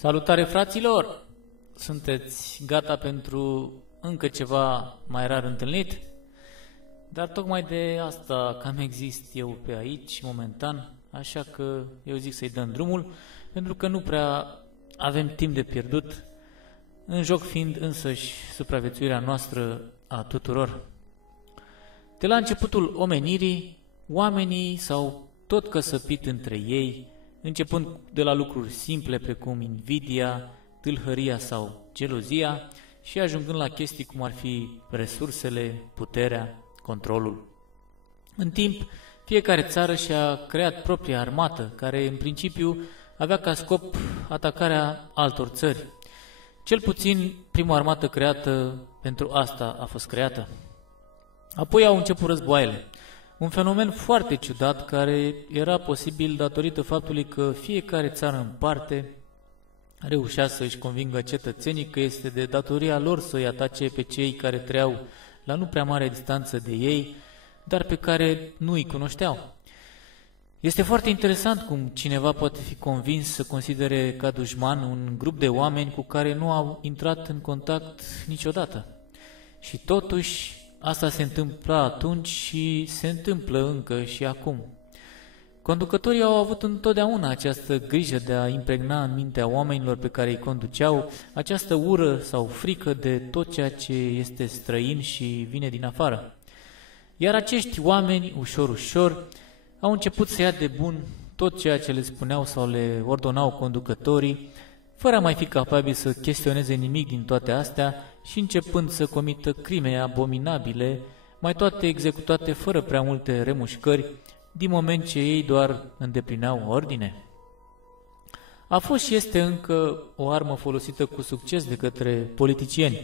Salutare, fraților! Sunteți gata pentru încă ceva mai rar întâlnit? Dar tocmai de asta cam exist eu pe aici momentan, așa că eu zic să-i dăm drumul, pentru că nu prea avem timp de pierdut, în joc fiind însăși supraviețuirea noastră a tuturor. De la începutul omenirii, oamenii s-au tot căsăpit între ei, începând de la lucruri simple precum invidia, tâlhăria sau gelozia și ajungând la chestii cum ar fi resursele, puterea, controlul. În timp, fiecare țară și-a creat propria armată, care în principiu avea ca scop atacarea altor țări. Cel puțin, prima armată creată pentru asta a fost creată. Apoi au început războaiele. Un fenomen foarte ciudat care era posibil datorită faptului că fiecare țară în parte reușea să-și convingă cetățenii că este de datoria lor să-i atace pe cei care trăiau la nu prea mare distanță de ei, dar pe care nu îi cunoșteau. Este foarte interesant cum cineva poate fi convins să considere ca dușman un grup de oameni cu care nu au intrat în contact niciodată. Și totuși, asta se întâmpla atunci și se întâmplă încă și acum. Conducătorii au avut întotdeauna această grijă de a impregna în mintea oamenilor pe care îi conduceau această ură sau frică de tot ceea ce este străin și vine din afară. Iar acești oameni, ușor, au început să ia de bun tot ceea ce le spuneau sau le ordonau conducătorii, fără a mai fi capabili să chestioneze nimic din toate astea și începând să comită crime abominabile, mai toate executate fără prea multe remușcări, din moment ce ei doar îndeplineau ordine. A fost și este încă o armă folosită cu succes de către politicieni.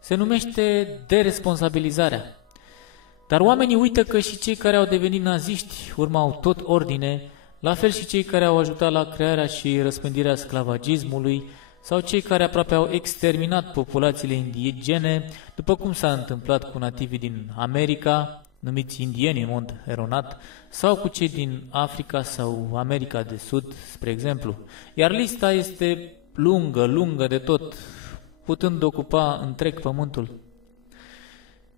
Se numește deresponsabilizarea. Dar oamenii uită că și cei care au devenit naziști urmau tot ordine, la fel și cei care au ajutat la crearea și răspândirea sclavagismului sau cei care aproape au exterminat populațiile indigene, după cum s-a întâmplat cu nativii din America, numiți indieni în mod eronat, sau cu cei din Africa sau America de Sud, spre exemplu. Iar lista este lungă de tot, putând ocupa întreg pământul.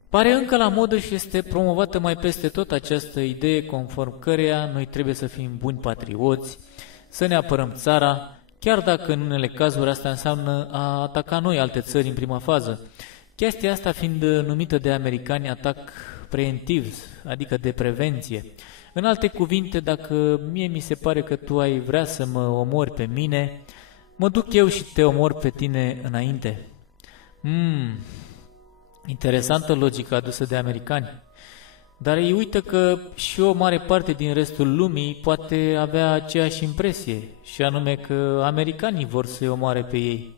Pare încă la modă și este promovată mai peste tot această idee conform căreia noi trebuie să fim buni patrioți, să ne apărăm țara, chiar dacă în unele cazuri asta înseamnă a ataca noi alte țări în prima fază. Chestia asta fiind numită de americani atac preventiv, adică de prevenție. În alte cuvinte, dacă mie mi se pare că tu ai vrea să mă omori pe mine, mă duc eu și te omor pe tine înainte. Interesantă logică adusă de americani. Dar ei uită că și o mare parte din restul lumii poate avea aceeași impresie, și anume că americanii vor să-i omoare pe ei.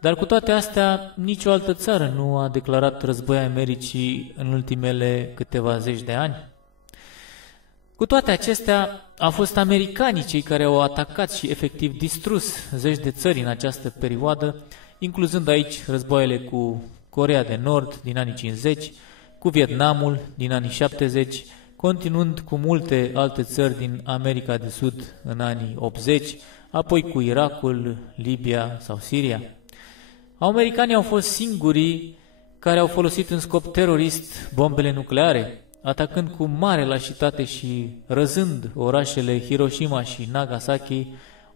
Dar cu toate astea, nicio altă țară nu a declarat război Americii în ultimele câteva zeci de ani. Cu toate acestea, au fost americanii cei care au atacat și efectiv distrus zeci de țări în această perioadă, incluzând aici războaiele cu Coreea de Nord din anii 50, cu Vietnamul din anii 70, continuând cu multe alte țări din America de Sud în anii 80, apoi cu Irakul, Libia sau Siria. Americanii au fost singurii care au folosit în scop terorist bombele nucleare, atacând cu mare lașitate și răzând orașele Hiroshima și Nagasaki,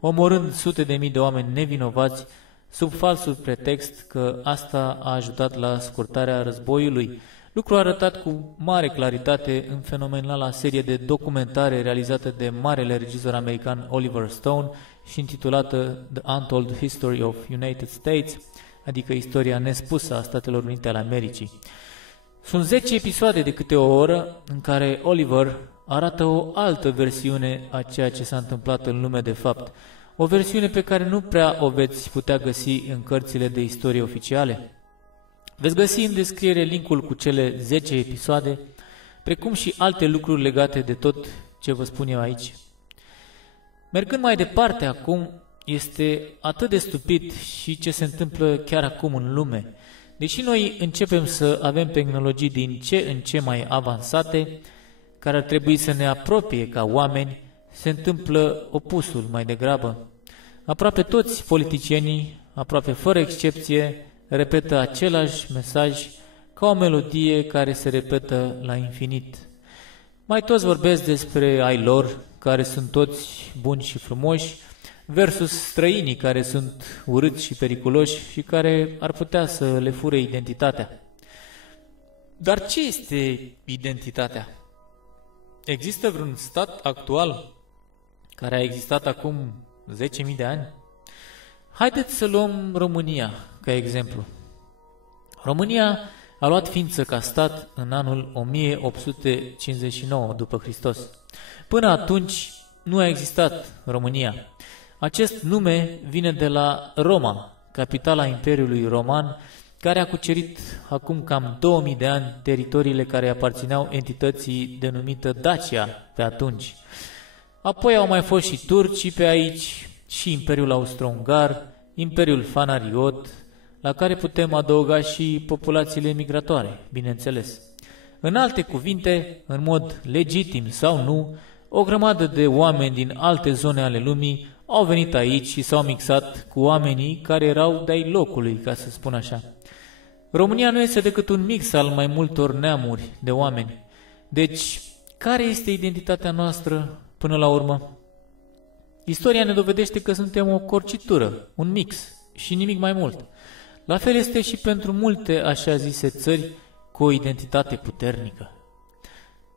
omorând sute de mii de oameni nevinovați, sub falsul pretext că asta a ajutat la scurtarea războiului, lucru arătat cu mare claritate în fenomenala serie de documentare realizată de marele regizor american Oliver Stone și intitulată The Untold History of United States, adică istoria nespusă a Statelor Unite ale Americii. Sunt 10 episoade de câte o oră în care Oliver arată o altă versiune a ceea ce s-a întâmplat în lume de fapt, o versiune pe care nu prea o veți putea găsi în cărțile de istorie oficiale. Veți găsi în descriere linkul cu cele 10 episoade, precum și alte lucruri legate de tot ce vă spun eu aici. Mergând mai departe acum, este atât de stupid și ce se întâmplă chiar acum în lume. Deși noi începem să avem tehnologii din ce în ce mai avansate, care ar trebui să ne apropie ca oameni, se întâmplă opusul mai degrabă. Aproape toți politicienii, aproape fără excepție, repetă același mesaj ca o melodie care se repetă la infinit. Mai toți vorbesc despre ai lor, care sunt toți buni și frumoși, versus străinii care sunt urâți și periculoși și care ar putea să le fure identitatea. Dar ce este identitatea? Există vreun stat actual care a existat acum 10.000 de ani? Haideți să luăm România ca exemplu. România a luat ființă ca stat în anul 1859 după Hristos. Până atunci nu a existat România. Acest nume vine de la Roma, capitala Imperiului Roman, care a cucerit acum cam 2000 de ani teritoriile care aparțineau entității denumită Dacia pe atunci. Apoi au mai fost și turcii pe aici, și Imperiul Austro-Ungar, Imperiul Fanariot, la care putem adăuga și populațiile migratoare, bineînțeles. În alte cuvinte, în mod legitim sau nu, o grămadă de oameni din alte zone ale lumii au venit aici și s-au mixat cu oamenii care erau de-ai locului, ca să spun așa. România nu este decât un mix al mai multor neamuri de oameni. Deci, care este identitatea noastră până la urmă? Istoria ne dovedește că suntem o corcitură, un mix și nimic mai mult. La fel este și pentru multe așa zise țări cu o identitate puternică.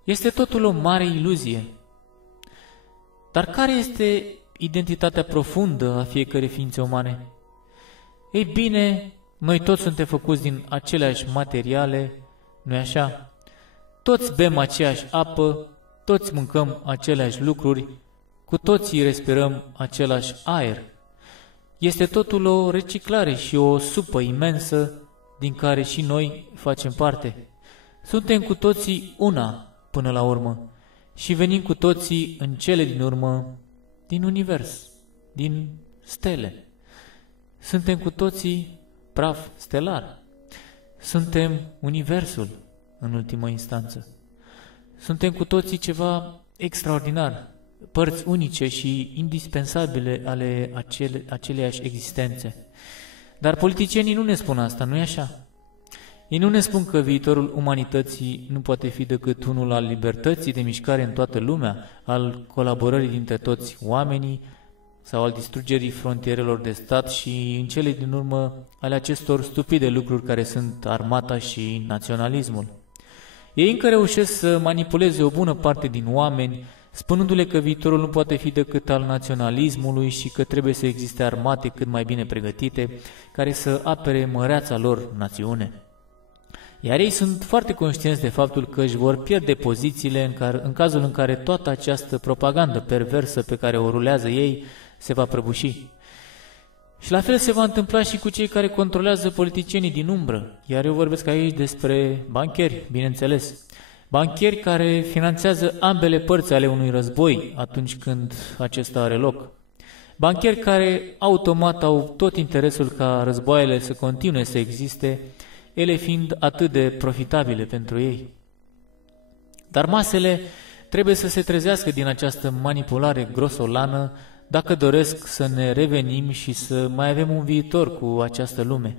Este totul o mare iluzie. Dar care este identitatea profundă a fiecărei ființe umane? Ei bine, noi toți suntem făcuți din aceleași materiale, nu-i așa? Toți bem aceeași apă, toți mâncăm aceleași lucruri, cu toții respirăm același aer. Este totul o reciclare și o supă imensă din care și noi facem parte. Suntem cu toții una până la urmă și venim cu toții în cele din urmă din univers, din stele. Suntem cu toții praf stelar. Suntem universul în ultimă instanță. Suntem cu toții ceva extraordinar, părți unice și indispensabile ale aceleiași existențe. Dar politicienii nu ne spun asta, nu-i așa? Ei nu ne spun că viitorul umanității nu poate fi decât unul al libertății de mișcare în toată lumea, al colaborării dintre toți oamenii sau al distrugerii frontierelor de stat și, în cele din urmă, ale acestor stupide lucruri care sunt armata și naționalismul. Ei încă reușesc să manipuleze o bună parte din oameni, spunându-le că viitorul nu poate fi decât al naționalismului și că trebuie să existe armate cât mai bine pregătite, care să apere măreața lor națiune. Iar ei sunt foarte conștienți de faptul că își vor pierde pozițiile în cazul în care toată această propagandă perversă pe care o rulează ei se va prăbuși. Și la fel se va întâmpla și cu cei care controlează politicienii din umbră, iar eu vorbesc aici despre bancheri, bineînțeles. Bancheri care finanțează ambele părți ale unui război atunci când acesta are loc. Bancheri care automat au tot interesul ca războaiele să continue să existe, ele fiind atât de profitabile pentru ei. Dar masele trebuie să se trezească din această manipulare grosolană dacă doresc să ne revenim și să mai avem un viitor cu această lume.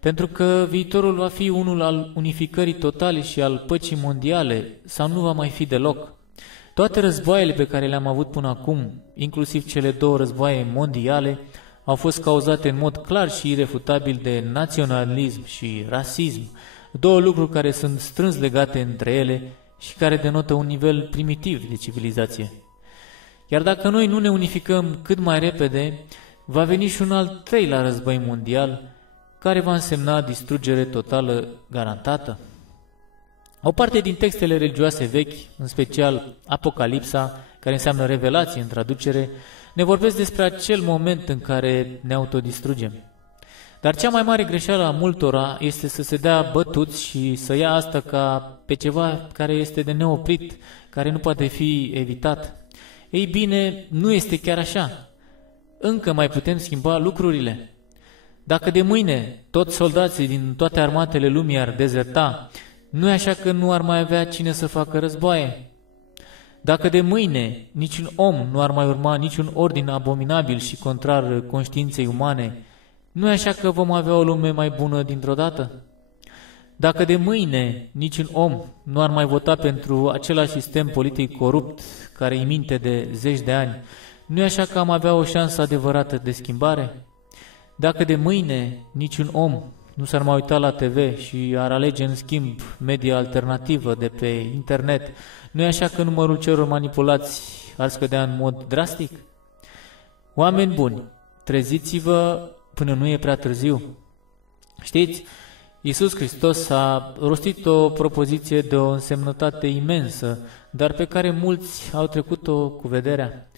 Pentru că viitorul va fi unul al unificării totale și al păcii mondiale, sau nu va mai fi deloc. Toate războaiele pe care le-am avut până acum, inclusiv cele 2 războaie mondiale, au fost cauzate în mod clar și irefutabil de naționalism și rasism, 2 lucruri care sunt strâns legate între ele și care denotă un nivel primitiv de civilizație. Iar dacă noi nu ne unificăm cât mai repede, va veni și un al 3-lea război mondial, care va însemna distrugere totală garantată. O parte din textele religioase vechi, în special Apocalipsa, care înseamnă revelație în traducere, ne vorbesc despre acel moment în care ne autodistrugem. Dar cea mai mare greșeală a multora este să se dea bătuți și să ia asta ca pe ceva care este de neoprit, care nu poate fi evitat. Ei bine, nu este chiar așa. Încă mai putem schimba lucrurile. Dacă de mâine toți soldații din toate armatele lumii ar dezerta, nu e așa că nu ar mai avea cine să facă războaie? Dacă de mâine niciun om nu ar mai urma niciun ordin abominabil și contrar conștiinței umane, nu e așa că vom avea o lume mai bună dintr-o dată? Dacă de mâine niciun om nu ar mai vota pentru același sistem politic corupt care îi minte de zeci de ani, nu e așa că am avea o șansă adevărată de schimbare? Dacă de mâine niciun om nu s-ar mai uita la TV și ar alege în schimb media alternativă de pe internet, nu e așa că numărul celor manipulați ar scădea în mod drastic? Oameni buni, treziți-vă până nu e prea târziu. Știți, Iisus Hristos a rostit o propoziție de o însemnătate imensă, dar pe care mulți au trecut-o cu vederea.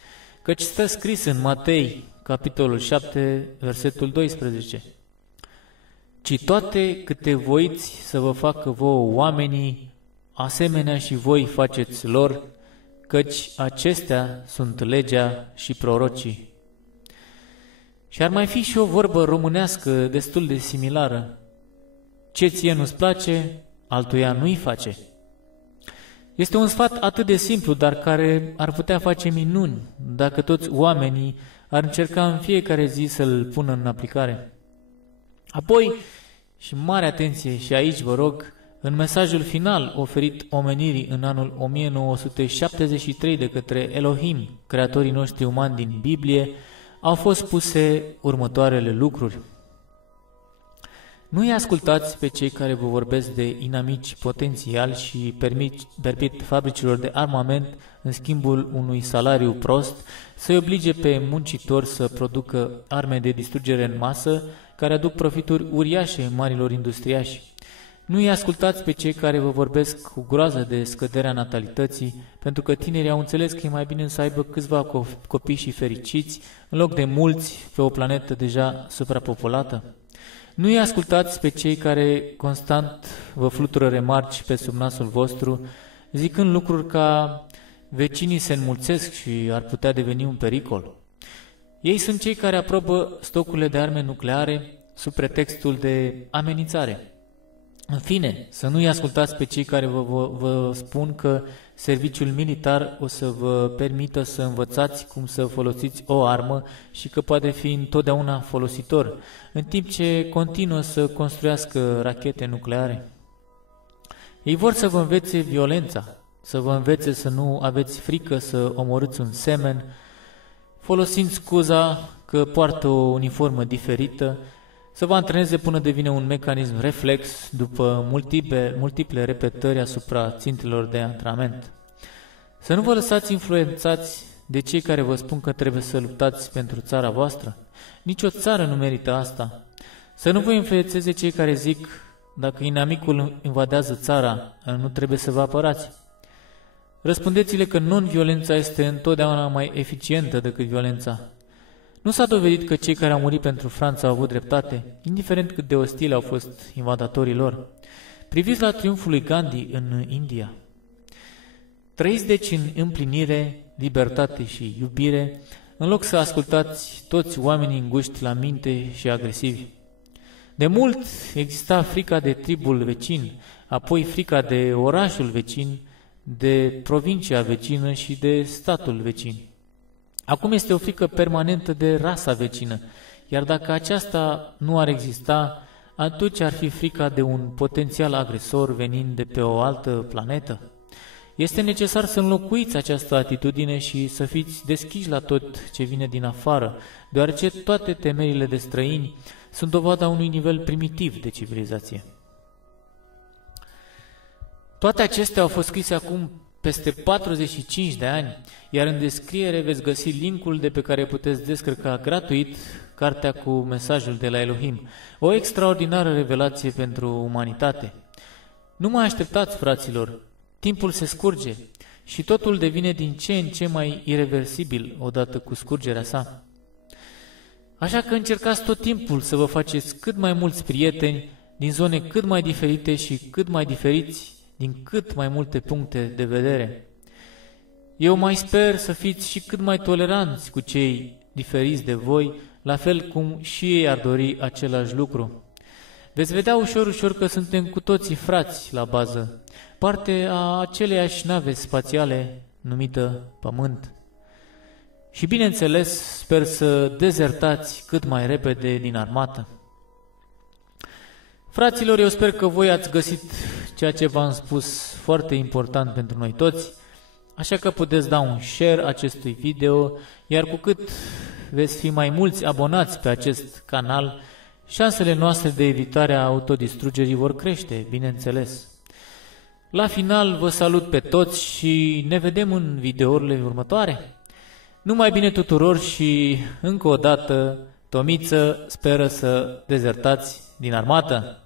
Căci stă scris în Matei, capitolul 7, versetul 12. Ci toate câte voiți să vă facă vouă oamenii, asemenea și voi faceți lor, căci acestea sunt legea și prorocii. Și ar mai fi și o vorbă românească destul de similară. Ce ție nu-ți place, altuia nu-i face. Este un sfat atât de simplu, dar care ar putea face minuni dacă toți oamenii ar încerca în fiecare zi să-l pună în aplicare. Apoi, și mare atenție și aici vă rog, în mesajul final oferit omenirii în anul 1973 de către Elohim, creatorii noștri umani din Biblie, au fost puse următoarele lucruri. Nu-i ascultați pe cei care vă vorbesc de inamici potențiali și permit fabricilor de armament, în schimbul unui salariu prost, să-i oblige pe muncitori să producă arme de distrugere în masă, care aduc profituri uriașe marilor industriași. Nu-i ascultați pe cei care vă vorbesc cu groază de scăderea natalității, pentru că tinerii au înțeles că e mai bine să aibă câțiva copii și fericiți, în loc de mulți pe o planetă deja suprapopulată. Nu-i ascultați pe cei care constant vă flutură remarci pe sub nasul vostru, zicând lucruri ca vecinii se înmulțesc și ar putea deveni un pericol. Ei sunt cei care aprobă stocurile de arme nucleare sub pretextul de amenințare. În fine, să nu-i ascultați pe cei care vă spun că serviciul militar o să vă permită să învățați cum să folosiți o armă și că poate fi întotdeauna folositor, în timp ce continuă să construiască rachete nucleare. Ei vor să vă învețe violența, să vă învețe să nu aveți frică să omorâți un semen, folosind scuza că poartă o uniformă diferită, să vă antreneze până devine un mecanism reflex după multiple repetări asupra țintelor de antrenament. Să nu vă lăsați influențați de cei care vă spun că trebuie să luptați pentru țara voastră. Nici o țară nu merită asta. Să nu vă influențeze cei care zic, dacă inamicul invadează țara, nu trebuie să vă apărați. Răspundeți-le că non-violența este întotdeauna mai eficientă decât violența. Nu s-a dovedit că cei care au murit pentru Franța au avut dreptate, indiferent cât de ostili au fost invadatorii lor. Priviți la triumful lui Gandhi în India. Trăiți deci în împlinire, libertate și iubire, în loc să ascultați toți oamenii înguști la minte și agresivi. De mult exista frica de tribul vecin, apoi frica de orașul vecin, de provincia vecină și de statul vecin. Acum este o frică permanentă de rasa vecină, iar dacă aceasta nu ar exista, atunci ar fi frica de un potențial agresor venind de pe o altă planetă. Este necesar să înlocuiți această atitudine și să fiți deschiși la tot ce vine din afară, deoarece toate temerile de străini sunt dovada unui nivel primitiv de civilizație. Toate acestea au fost scrise acum peste 45 de ani, iar în descriere veți găsi linkul de pe care puteți descărca gratuit cartea cu mesajul de la Elohim, o extraordinară revelație pentru umanitate. Nu mai așteptați, fraților, timpul se scurge și totul devine din ce în ce mai ireversibil odată cu scurgerea sa. Așa că încercați tot timpul să vă faceți cât mai mulți prieteni din zone cât mai diferite și cât mai diferiți din cât mai multe puncte de vedere. Eu mai sper să fiți și cât mai toleranți cu cei diferiți de voi, la fel cum și ei ar dori același lucru. Veți vedea ușor că suntem cu toții frați la bază, parte a aceleiași nave spațiale numită pământ. Și bineînțeles, sper să dezertați cât mai repede din armată. Fraților, eu sper că voi ați găsit ceea ce v-am spus foarte important pentru noi toți, așa că puteți da un share acestui video, iar cu cât veți fi mai mulți abonați pe acest canal, șansele noastre de evitare a autodistrugerii vor crește, bineînțeles. La final vă salut pe toți și ne vedem în videourile următoare. Numai bine tuturor și încă o dată, Tomiță speră să dezertați din armată.